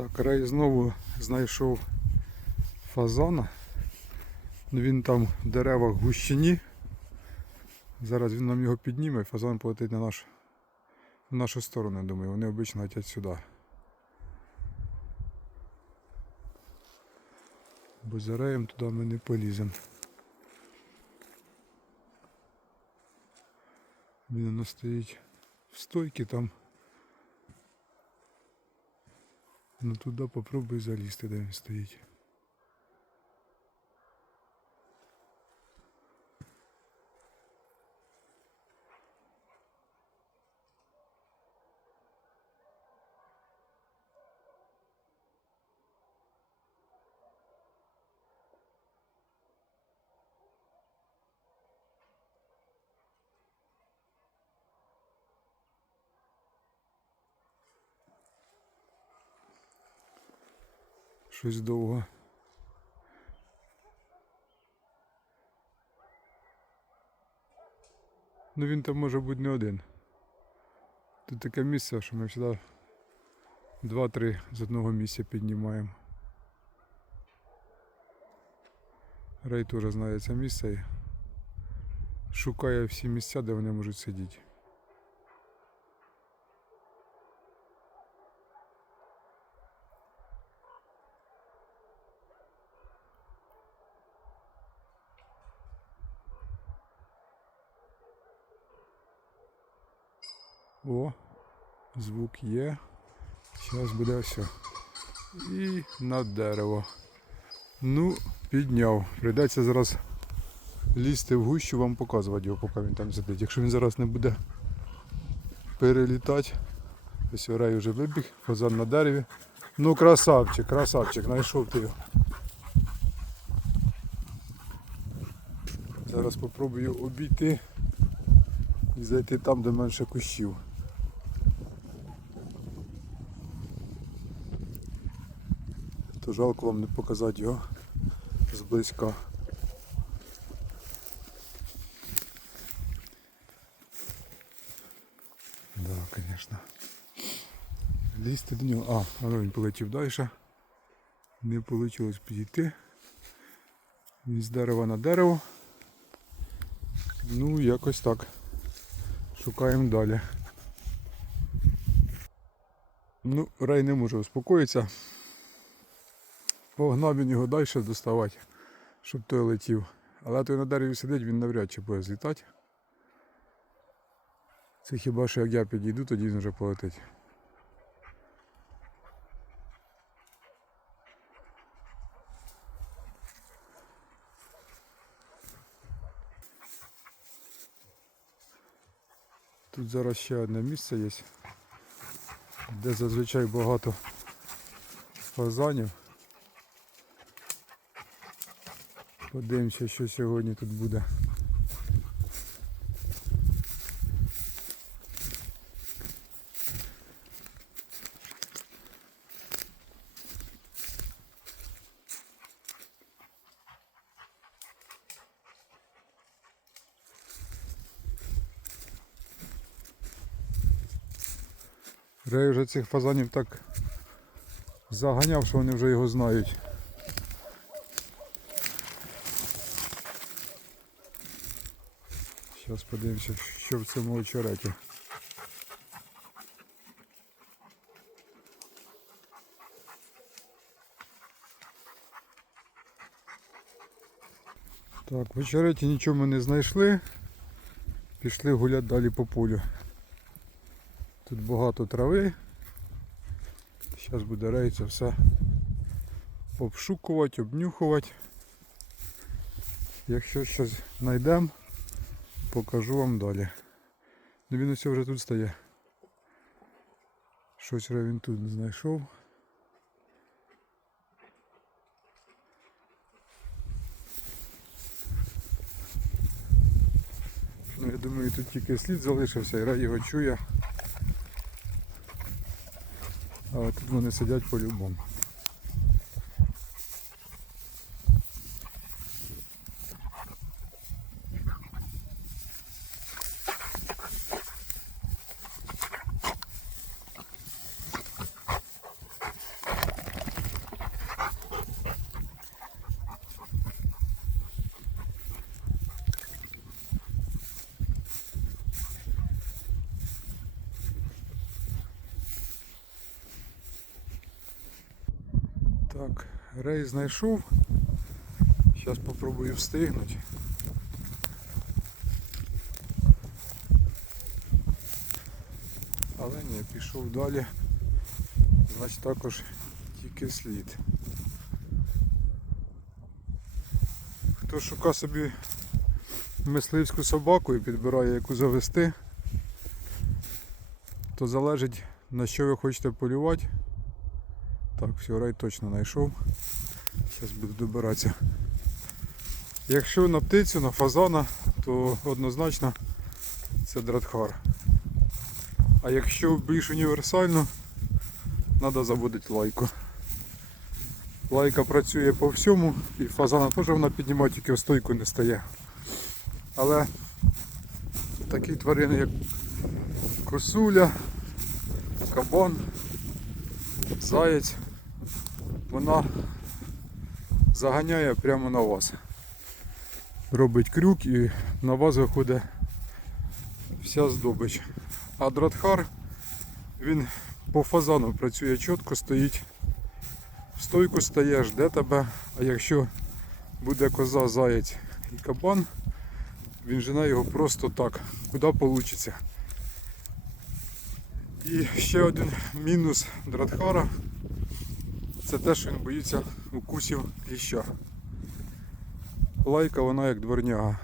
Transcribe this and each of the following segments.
Так, Рей знову знайшов фазана. Він там в деревах в гущині. Зараз він нам його підніме, фазан полетить на наш, в нашу сторону, я думаю. Вони обично летять сюди. Бо за реєм туди ми не поліземо. Він воно стоїть в стойці там. Ну туди попробуй залізти, де він стоїть. Щось довго. Ну він там може бути не один. Тут таке місце, що ми завжди два-три з одного місця піднімаємо. Рей теж знає це місце і шукає всі місця, де вони можуть сидіти. О, звук є. Зараз буде все. І на дерево. Ну, підняв. Прийдеться зараз лізти в гущу, вам показувати його, поки він там сидить. Якщо він зараз не буде перелітати. Ось рай вже вибіг, фазан на дереві. Ну красавчик, красавчик, знайшов ти його. Зараз спробую обійти і зайти там, де менше кущів. То жалко вам не показати його зблизька. Да, конечно. Лізти до нього. А, але він полетів далі. Не вийшло підійти. Він з дерева на дерево. Ну, якось так. Шукаємо далі. Ну, рай не може успокоїтися. Погнав він його далі доставати, щоб той летів. Але той на дереві сидить, він навряд чи буде злітати. Це хіба що як я підійду, тоді він вже полетить. Тут зараз ще одне місце є, де зазвичай багато фазанів. Подивимося, що сьогодні тут буде. Рей вже цих фазанів так заганяв, що вони вже його знають. Зараз подивимося, що в цьому очереті. Так, в очереті нічого ми не знайшли. Пішли гуляти далі по полю. Тут багато трави. Зараз буде рейця все обшукувати, обнюхувати. Якщо щось знайдемо, покажу вам далі. Ну він ось вже тут стає. Щось він тут знайшов. Ну, я думаю, тут тільки слід залишився, і рай його чує. А тут вони сидять по-любому. Так, рейс знайшов. Зараз попробую встигнути. Але ні, пішов далі. Значить також тільки слід. Хто шукає собі мисливську собаку і підбирає яку завести, то залежить на що ви хочете полювати. Так, все, рай точно знайшов. Зараз буду добиратися. Якщо на птицю, на фазана, то однозначно це дратхар. А якщо більш універсально, треба заводити лайку. Лайка працює по всьому і фазана теж вона піднімає, тільки в стойку не стає. Але такі тварини, як косуля, кабан, заєць, вона заганяє прямо на вас. Робить крюк і на вас виходить вся здобич. А дратхар, він по фазану працює чітко, стоїть, в стойку стає, жде тебе, а якщо буде коза, заєць і кабан, він жене його просто так, куди вийде. І ще один мінус дратхара це те, що він боїться укусів кліща. Лайка вона як дворняга.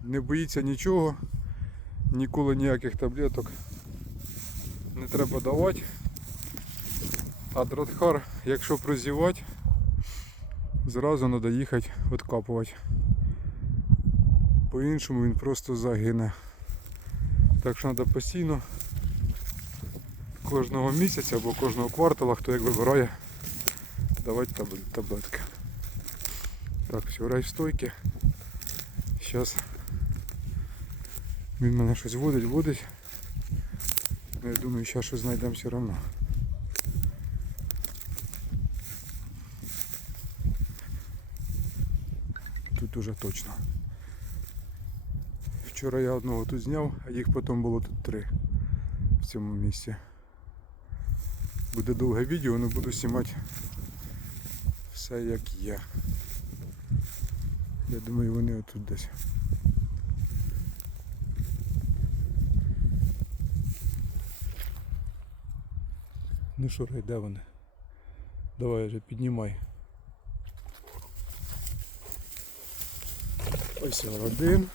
Не боїться нічого, ніколи ніяких таблеток не треба давати. А дратхар, якщо прозівати, зразу треба їхати відкапувати. По-іншому він просто загине. Так що треба постійно кожного місяця або кожного квартала, хто як вибирає, давати таб- таблетки. Так, все, рай в стойки. Зараз він мене щось водить, водить. Я думаю, зараз щось знайдемо все одно. Тут уже точно. Вчора я одного тут зняв, а їх потім було тут три в цьому місці. Буде довге відео, але буду знімати все як є. Я думаю вони отут десь. Ну що, Рай, де вони? Давай вже піднімай. Ось один.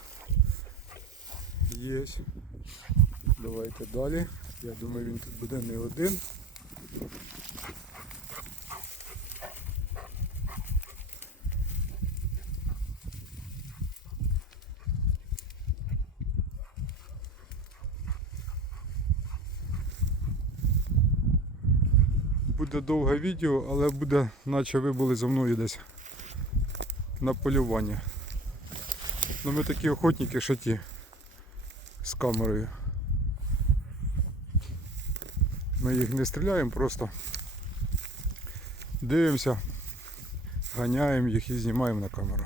Є. Давайте далі. Я думаю він тут буде не один. Буде довге відео, але буде, наче ви були за мною десь на полюванні. Ну ми такі охотники шаті з камерою. Ми їх не стріляємо, просто дивимося, ганяємо їх і знімаємо на камеру.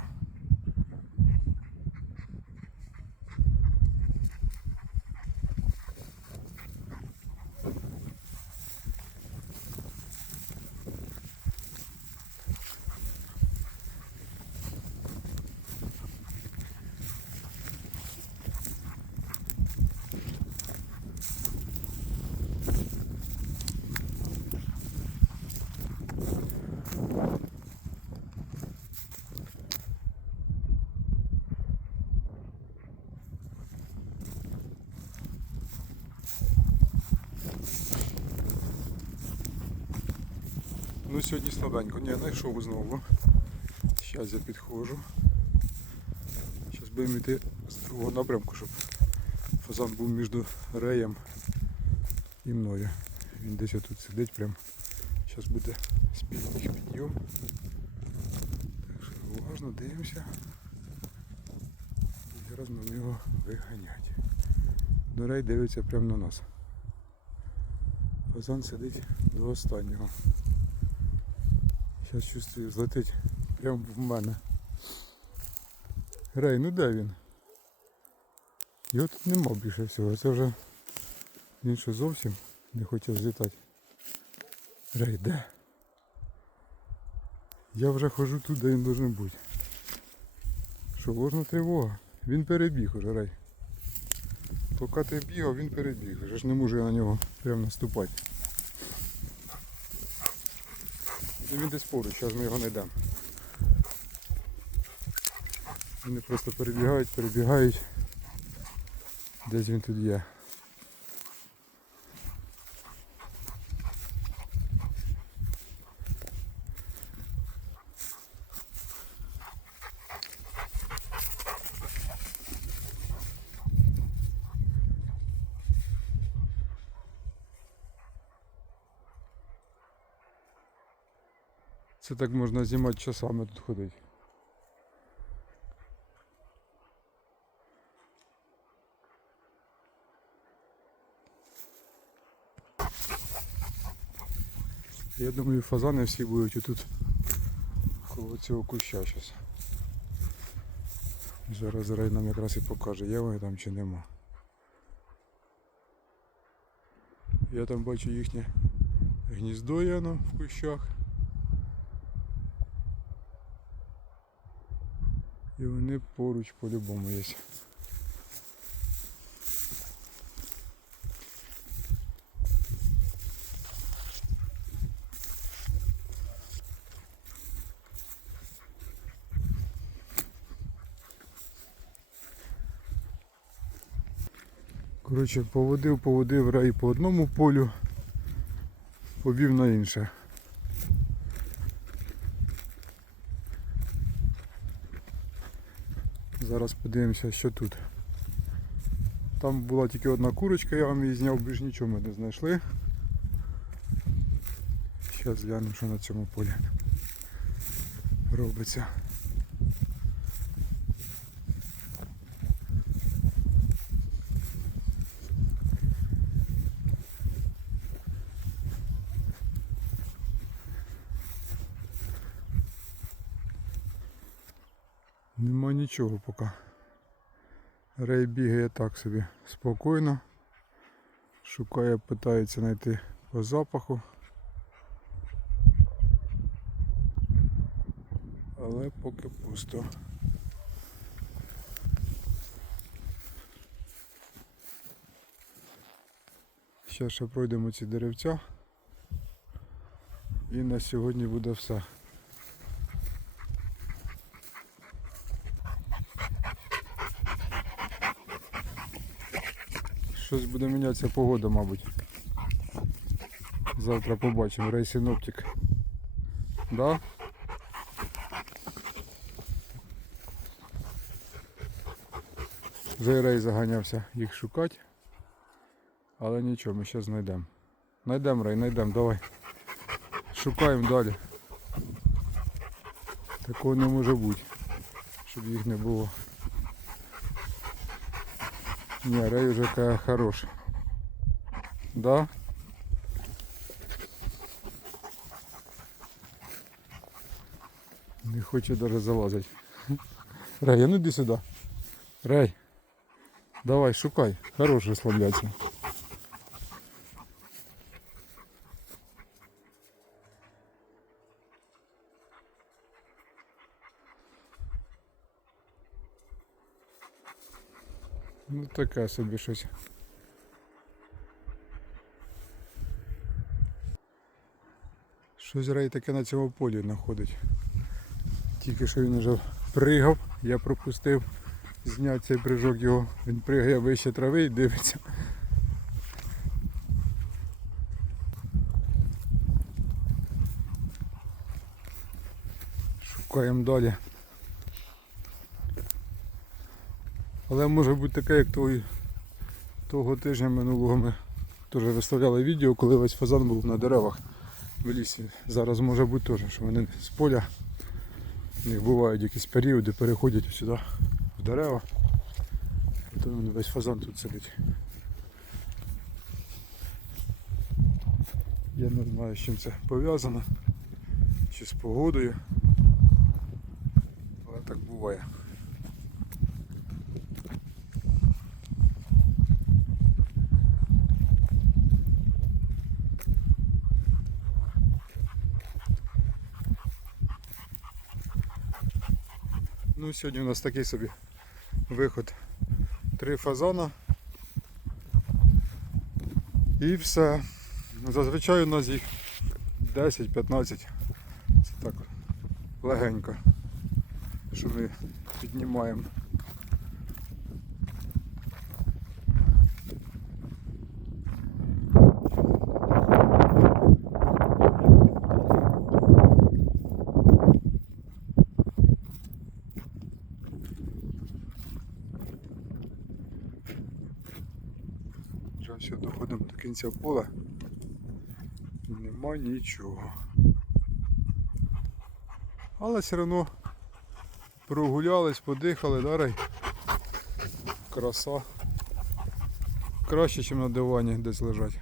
Ну сьогодні слабенько. Ні, знайшов знову. Зараз я підходжу. Зараз будемо йти з другого напрямку, щоб фазан був між реєм і мною. Він десь тут сидить прям. Зараз буде спільний підйом. Так що уважно дивимося. І зараз ми його виганять. До рей дивиться прямо на нас. Фазан сидить до останнього. Зараз чувствую, злетить прямо в мене. Рей, ну де він? Його тут нема більше всього. Це вже він що зовсім не хоче злітати. Рей, де? Я вже хожу тут, де він должен бути. Що, ложна тривога? Він перебіг уже, рай. Поки ти бігав, він перебіг. Вже ж не можу я на нього прямо наступати. Ну він десь поруч, зараз ми його знайдемо. Вони просто перебігають, перебігають. Десь він тут є. Це так можна знімати часами тут ходити. Я думаю, фазани всі будуть отут коло цього куща зараз. Зараз рай нам якраз і покаже, є вони там чи нема. Я там бачу їхнє гніздо є воно в кущах. І вони поруч по-любому є. Коротше, поводив, поводив рай по одному полю, побів на інше. Зараз подивимося, що тут. Там була тільки одна курочка, я вам її зняв, більш нічого ми не знайшли. Зараз глянемо, що на цьому полі робиться. Нема нічого поки. Рей бігає так собі спокійно. Шукає, питається знайти по запаху. Але поки пусто. Ще ще пройдемо ці деревця. І на сьогодні буде все. Щось буде мінятися погода, мабуть. Завтра побачимо. Рей синоптик. Да? Рей заганявся їх шукати. Але нічого, ми зараз знайдемо. Найдемо рей, знайдемо, давай. Шукаємо далі. Такого не може бути, щоб їх не було. Не, рей уже каже хорош. Да? Не хоче даже залазить. Рей, а ну иди сюда. Рей. Давай, шукай. Хорош розслабляться. Таке собі щось. Щось рей таке на цьому полі знаходить. Тільки що він вже пригав, я пропустив зняв цей прыжок його. Він пригає вище трави і дивиться. Шукаємо далі. Але може бути таке, як той, того тижня минулого ми теж виставляли відео, коли весь фазан був на деревах в лісі. Зараз може бути теж, що вони з поля. У них бувають якісь періоди, переходять сюди в дерева. І то весь фазан тут сидить. Я не знаю з чим це пов'язано. Чи з погодою. Але так буває. Ну, сьогодні у нас такий собі виход. Три фазана. І все. Зазвичай у нас їх 10-15. Це так легенько. Що ми піднімаємо. Вже все доходимо до кінця поля. Нема нічого. Але все одно прогулялись, подихали, дарай. Краса. Краще, ніж на дивані десь лежать.